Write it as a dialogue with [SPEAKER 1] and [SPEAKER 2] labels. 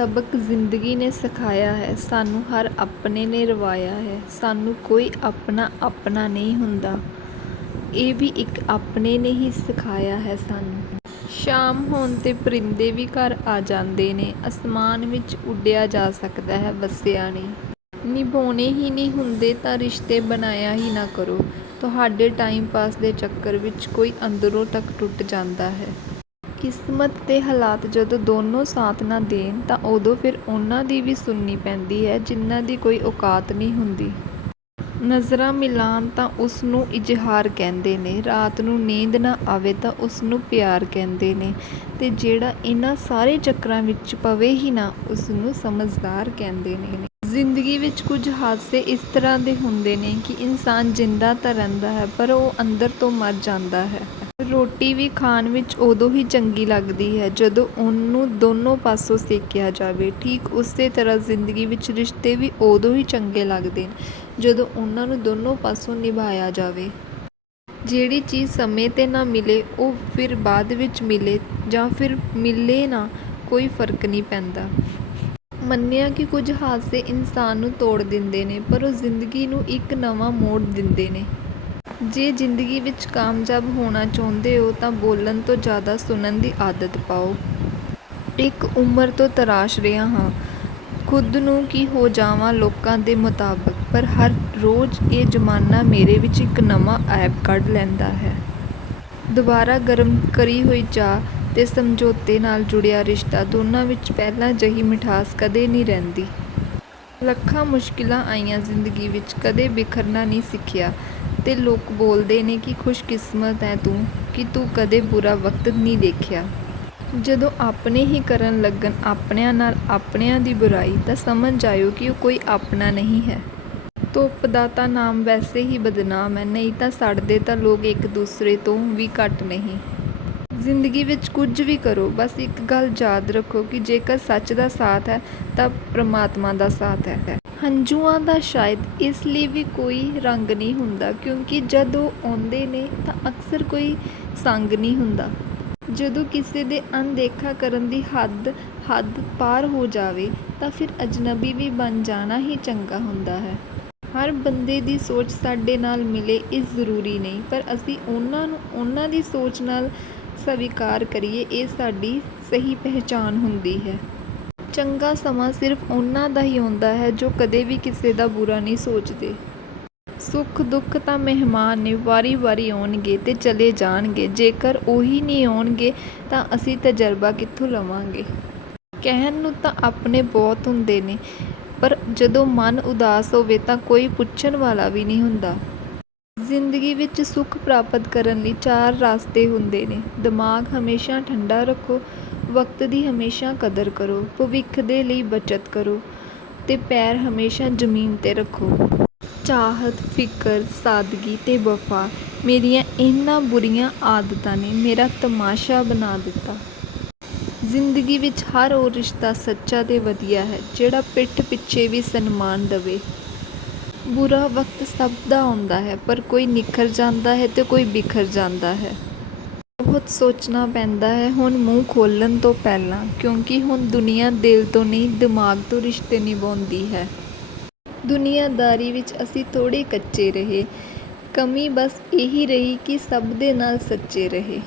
[SPEAKER 1] ਸਬਕ ਜ਼ਿੰਦਗੀ ਨੇ ਸਿਖਾਇਆ ਹੈ, ਸਾਨੂੰ ਹਰ ਆਪਣੇ ਨੇ ਰਵਾਇਆ ਹੈ, ਸਾਨੂੰ ਕੋਈ ਆਪਣਾ ਆਪਣਾ ਨਹੀਂ ਹੁੰਦਾ। ਇਹ ਵੀ ਇੱਕ ਆਪਣੇ ਨੇ ਹੀ ਸਿਖਾਇਆ ਹੈ ਸਾਨੂੰ। ਸ਼ਾਮ ਹੋਣ ਤੇ ਪਰਿੰਦੇ ਵੀ ਘਰ ਆ ਜਾਂਦੇ ਨੇ, ਅਸਮਾਨ ਵਿੱਚ ਉੱਡਿਆ ਜਾ ਸਕਦਾ ਹੈ ਵਸਿਆ ਨਹੀਂ। ਨਿਭਾਉਣੇ ਹੀ ਨਹੀਂ ਹੁੰਦੇ ਤਾਂ ਰਿਸ਼ਤੇ ਬਣਾਇਆ ਹੀ ਨਾ ਕਰੋ। ਤੁਹਾਡੇ ਟਾਈਮ ਪਾਸ ਦੇ ਚੱਕਰ ਵਿੱਚ ਕੋਈ ਅੰਦਰੋਂ ਤੱਕ ਟੁੱਟ ਜਾਂਦਾ ਹੈ। ਕਿਸਮਤ ਤੇ ਹਾਲਾਤ ਜਦੋਂ ਦੋਨੋਂ ਸਾਥ ਨਾ ਦੇਣ, ਤਾਂ ਉਦੋਂ ਫਿਰ ਉਹਨਾਂ ਦੀ ਵੀ ਸੁਣਨੀ ਪੈਂਦੀ ਹੈ, ਜਿਨ੍ਹਾਂ ਦੀ ਕੋਈ ਔਕਾਤ ਨਹੀਂ ਹੁੰਦੀ। ਨਜ਼ਰਾਂ ਮਿਲਾਨ ਤਾਂ ਉਸ ਨੂੰ ਇਜ਼ਹਾਰ ਕਹਿੰਦੇ ਨੇ, ਰਾਤ ਨੂੰ ਨੀਂਦ ਨਾ ਆਵੇ ਤਾਂ ਉਸ ਨੂੰ ਪਿਆਰ ਕਹਿੰਦੇ ਨੇ, ਤੇ ਜਿਹੜਾ ਇਹਨਾਂ ਸਾਰੇ ਚੱਕਰਾਂ ਵਿੱਚ ਪਵੇ ਹੀ ਨਾ ਉਸ ਨੂੰ ਸਮਝਦਾਰ ਕਹਿੰਦੇ ਨੇ। ਜ਼ਿੰਦਗੀ ਵਿੱਚ ਕੁਝ ਹਾਦਸੇ ਇਸ ਤਰ੍ਹਾਂ ਦੇ ਹੁੰਦੇ ਨੇ ਕਿ ਇਨਸਾਨ ਜਿੰਦਾ ਤਾਂ ਰਹਿੰਦਾ ਹੈ, ਪਰ ਉਹ ਅੰਦਰ ਤੋਂ ਮਰ ਜਾਂਦਾ ਹੈ। ਰੋਟੀ ਵੀ ਖਾਣ ਵਿੱਚ ਉਦੋਂ ਹੀ ਚੰਗੀ ਲੱਗਦੀ ਹੈ, ਜਦੋਂ ਉਹਨੂੰ ਦੋਨੋਂ ਪਾਸੋਂ ਸੇਕਿਆ ਜਾਵੇ। ਠੀਕ ਉਸੇ ਤਰ੍ਹਾਂ ਜ਼ਿੰਦਗੀ ਵਿੱਚ ਰਿਸ਼ਤੇ ਵੀ ਉਦੋਂ ਹੀ ਚੰਗੇ ਲੱਗਦੇ ਨੇ, ਜਦੋਂ ਉਹਨਾਂ ਨੂੰ ਦੋਨੋਂ ਪਾਸੋਂ ਨਿਭਾਇਆ ਜਾਵੇ। ਜਿਹੜੀ ਚੀਜ਼ ਸਮੇਂ ਤੇ ਨਾ ਮਿਲੇ, ਉਹ ਫਿਰ ਬਾਅਦ ਵਿੱਚ ਮਿਲੇ ਜਾਂ ਫਿਰ ਮਿਲੇ ਨਾ, ਕੋਈ ਫ਼ਰਕ ਨਹੀਂ ਪੈਂਦਾ। ਮੰਨਿਆ ਕਿ ਕੁਝ ਹਾਦਸੇ ਇਨਸਾਨ ਨੂੰ ਤੋੜ ਦਿੰਦੇ ਨੇ, ਪਰ ਉਹ ਜ਼ਿੰਦਗੀ ਨੂੰ ਇੱਕ ਨਵਾਂ ਮੋੜ ਦਿੰਦੇ ਨੇ। ਜੇ ਜ਼ਿੰਦਗੀ ਵਿੱਚ ਕਾਮਯਾਬ ਹੋਣਾ ਚਾਹੁੰਦੇ ਹੋ ਤਾਂ ਬੋਲਣ ਤੋਂ ਜ਼ਿਆਦਾ ਸੁਣਨ ਦੀ ਆਦਤ ਪਾਓ। ਇੱਕ ਉਮਰ ਤੋਂ ਤਰਾਸ਼ ਰਿਹਾ ਹਾਂ। ਖੁਦ ਨੂੰ ਕੀ ਹੋ ਜਾਵਾਂ ਲੋਕਾਂ ਦੇ ਮੁਤਾਬਕ, ਪਰ ਹਰ ਰੋਜ਼ ਇਹ ਜ਼ਮਾਨਾ ਮੇਰੇ ਵਿੱਚ ਇੱਕ ਨਵਾਂ ਐਬ ਕੱਢ ਲੈਂਦਾ ਹੈ। ਦੁਬਾਰਾ ਗਰਮ ਕਰੀ ਹੋਈ ਚਾਹ ਤੇ ਸਮਝੌਤੇ ਨਾਲ ਜੁੜਿਆ ਰਿਸ਼ਤਾ ਦੋਨਾਂ ਵਿੱਚ ਪਹਿਲਾਂ ਜਹੀ ਮਿਠਾਸ ਕਦੇ ਨਹੀਂ ਰਹਿੰਦੀ। ਲੱਖਾਂ ਮੁਸ਼ਕਿਲਾਂ ਆਈਆਂ ਜ਼ਿੰਦਗੀ ਵਿੱਚ, ਕਦੇ ਬਿਖਰਨਾ ਨਹੀਂ ਸਿੱਖਿਆ। ਤੇ ਲੋਕ ਬੋਲਦੇ ਨੇ ਕਿ ਖੁਸ਼ਕਿਸਮਤ ਹੈ ਤੂੰ, ਕਿ ਤੂੰ ਕਦੇ ਬੁਰਾ ਵਕਤ ਨਹੀਂ ਦੇਖਿਆ ਜਦੋਂ ਆਪਣੇ ਹੀ ਕਰਨ ਲੱਗਣ ਆਪਣਿਆਂ ਨਾਲ ਆਪਣਿਆਂ ਦੀ ਬੁਰਾਈ, ਤਾਂ ਸਮਝ ਜਾਇਓ ਕਿ ਉਹ ਕੋਈ ਆਪਣਾ ਨਹੀਂ ਹੈ। ਧੁੱਪ ਦਾ ਤਾਂ ਨਾਮ ਵੈਸੇ ਹੀ ਬਦਨਾਮ ਹੈ ਨਹੀਂ ਤਾਂ ਸੜਦੇ ਤਾਂ ਲੋਕ ਇੱਕ ਦੂਸਰੇ ਤੋਂ ਵੀ ਘੱਟ ਨਹੀਂ। ਜ਼ਿੰਦਗੀ ਵਿੱਚ ਕੁਝ ਵੀ ਕਰੋ, ਬਸ ਇੱਕ ਗੱਲ ਯਾਦ ਰੱਖੋ ਕਿ ਜੇਕਰ ਸੱਚ ਦਾ ਸਾਥ ਹੈ, ਤਾਂ ਪ੍ਰਮਾਤਮਾ ਦਾ ਸਾਥ ਹੈ। ਹੰਝੂਆਂ ਦਾ ਸ਼ਾਇਦ ਇਸ ਲਈ ਵੀ ਕੋਈ ਰੰਗ ਨਹੀਂ ਹੁੰਦਾ, ਕਿਉਂਕਿ ਜਦ ਉਹ ਆਉਂਦੇ ਨੇ ਤਾਂ ਅਕਸਰ ਕੋਈ ਸੰਗ ਨਹੀਂ ਹੁੰਦਾ। ਜਦੋਂ ਕਿਸੇ ਦੇ ਅਣਦੇਖਾ ਕਰਨ ਦੀ ਹੱਦ ਹੱਦ ਪਾਰ ਹੋ ਜਾਵੇ, ਤਾਂ ਫਿਰ ਅਜਨਬੀ ਵੀ ਬਣ ਜਾਣਾ ਹੀ ਚੰਗਾ ਹੁੰਦਾ ਹੈ। ਹਰ ਬੰਦੇ ਦੀ ਸੋਚ ਸਾਡੇ ਨਾਲ ਮਿਲੇ ਇਹ ਜ਼ਰੂਰੀ ਨਹੀਂ, ਪਰ ਅਸੀਂ ਉਹਨਾਂ ਨੂੰ, ਉਹਨਾਂ ਦੀ ਸੋਚ ਨਾਲ ਸਵੀਕਾਰ ਕਰੀਏ, ਇਹ ਸਾਡੀ ਸਹੀ ਪਹਿਚਾਨ ਹੁੰਦੀ ਹੈ। ਚੰਗਾ ਸਮਾਂ ਸਿਰਫ ਉਹਨਾਂ ਦਾ ਹੀ ਆਉਂਦਾ ਹੈ ਜੋ ਕਦੇ ਵੀ ਕਿਸੇ ਦਾ ਬੁਰਾ ਨਹੀਂ ਸੋਚਦੇ। ਸੁੱਖ ਦੁੱਖ ਤਾਂ ਮਹਿਮਾਨ ਨੇ ਵਾਰੀ-ਵਾਰੀ ਆਉਣਗੇ ਤੇ ਚਲੇ ਜਾਣਗੇ। ਜੇਕਰ ਉਹੀ ਨਹੀਂ ਆਉਣਗੇ ਤਾਂ ਅਸੀਂ ਤਜਰਬਾ ਕਿੱਥੋਂ ਲਵਾਂਗੇ? ਕਹਿਣ ਨੂੰ ਤਾਂ ਆਪਣੇ ਬਹੁਤ ਹੁੰਦੇ ਨੇ, ਪਰ ਜਦੋਂ ਮਨ ਉਦਾਸ ਹੋਵੇ ਤਾਂ ਕੋਈ ਪੁੱਛਣ ਵਾਲਾ ਵੀ ਨਹੀਂ ਹੁੰਦਾ। ਜ਼ਿੰਦਗੀ ਵਿੱਚ ਸੁੱਖ ਪ੍ਰਾਪਤ ਕਰਨ ਲਈ ਚਾਰ ਰਸਤੇ ਹੁੰਦੇ ਨੇ। ਦਿਮਾਗ ਹਮੇਸ਼ਾ ਠੰਡਾ ਰੱਖੋ ਵਕਤ ਦੀ ਹਮੇਸ਼ਾ ਕਦਰ ਕਰੋ, ਭਵਿੱਖ ਦੇ ਲਈ ਬਚਤ ਕਰੋ ਤੇ ਪੈਰ ਹਮੇਸ਼ਾ ਜ਼ਮੀਨ ਤੇ ਰੱਖੋ। ਚਾਹਤ, ਫਿਕਰ, ਸਾਦਗੀ ਤੇ ਵਫਾ, ਮੇਰੀਆਂ ਇਹਨਾਂ ਬੁਰੀਆਂ ਆਦਤਾਂ ਨੇ ਮੇਰਾ ਤਮਾਸ਼ਾ ਬਣਾ ਦਿੱਤਾ। ਜ਼ਿੰਦਗੀ ਵਿੱਚ ਹਰ ਉਹ ਰਿਸ਼ਤਾ ਸੱਚਾ ਤੇ ਵਧੀਆ ਹੈ, ਜਿਹੜਾ ਪਿੱਠ ਪਿੱਛੇ ਵੀ ਸਨਮਾਨ ਦੇਵੇ। ਬੁਰਾ ਵਕਤ ਸਭ ਦਾ ਆਉਂਦਾ ਹੈ, ਪਰ ਕੋਈ ਨਿਖਰ ਜਾਂਦਾ ਹੈ ਤੇ ਕੋਈ ਬਿਖਰ ਜਾਂਦਾ ਹੈ। ਬਹੁਤ ਸੋਚਣਾ ਪੈਂਦਾ ਹੈ ਹੁਣ ਮੂੰਹ ਖੋਲਣ ਤੋਂ ਪਹਿਲਾਂ, ਕਿਉਂਕਿ ਹੁਣ ਦੁਨੀਆ ਦਿਲ ਤੋਂ ਨਹੀਂ, ਦਿਮਾਗ ਤੋਂ ਰਿਸ਼ਤੇ ਨਿਭਾਉਂਦੀ ਹੈ। ਦੁਨੀਆਦਾਰੀ ਵਿੱਚ ਅਸੀਂ ਥੋੜੇ ਕੱਚੇ ਰਹੇ। ਕਮੀ ਬਸ ਇਹੀ ਰਹੀ ਕਿ ਸਭ ਦੇ ਨਾਲ ਸੱਚੇ ਰਹੇ।